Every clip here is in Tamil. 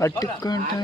பட்டுக்கோட்டை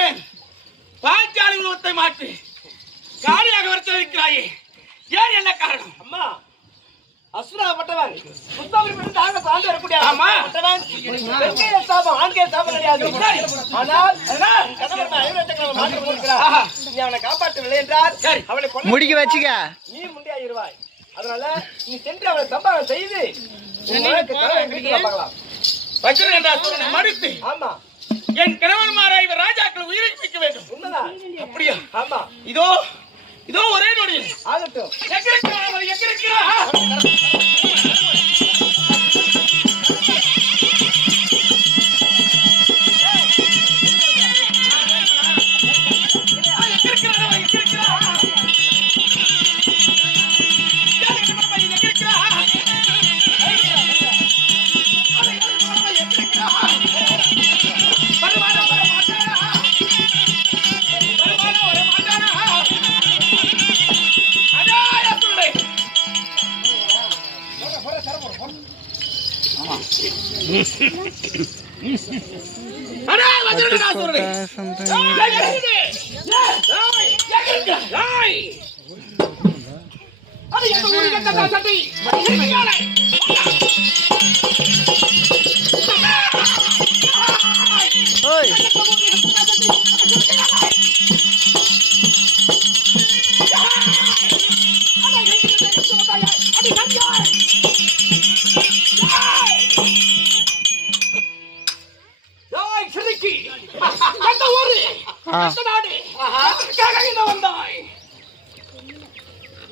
ஏன் பாஞ்சாலி உருவத்தை மாற்றி காளியாக வரத்திருக்கிறாயே, ஏன் என்ன காரணம்? அம்மா அசுராப்பட்டவன் புத்தகம் தாங்க சார்ந்து வரக்கூடிய ஆண்கள் சாபம் கிடையாது. ஆனால் நீ அவனை காப்பாற்றவில்லை என்றால் அவளை முடிக்க வச்சுக்க, நீ முண்டியாயிருவாய். அதனால நீ சென்று அவளை சம்பாதம் செய்து மறுத்து என் கணவன்மாரை இவர் ராஜாக்கள் உயிரை வைக்க வேண்டும். உண்மைதான். அப்படியா? ஆமா. இதோ இதோ ஒரே நொடி ஆகட்டும்.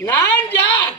நான் யார்?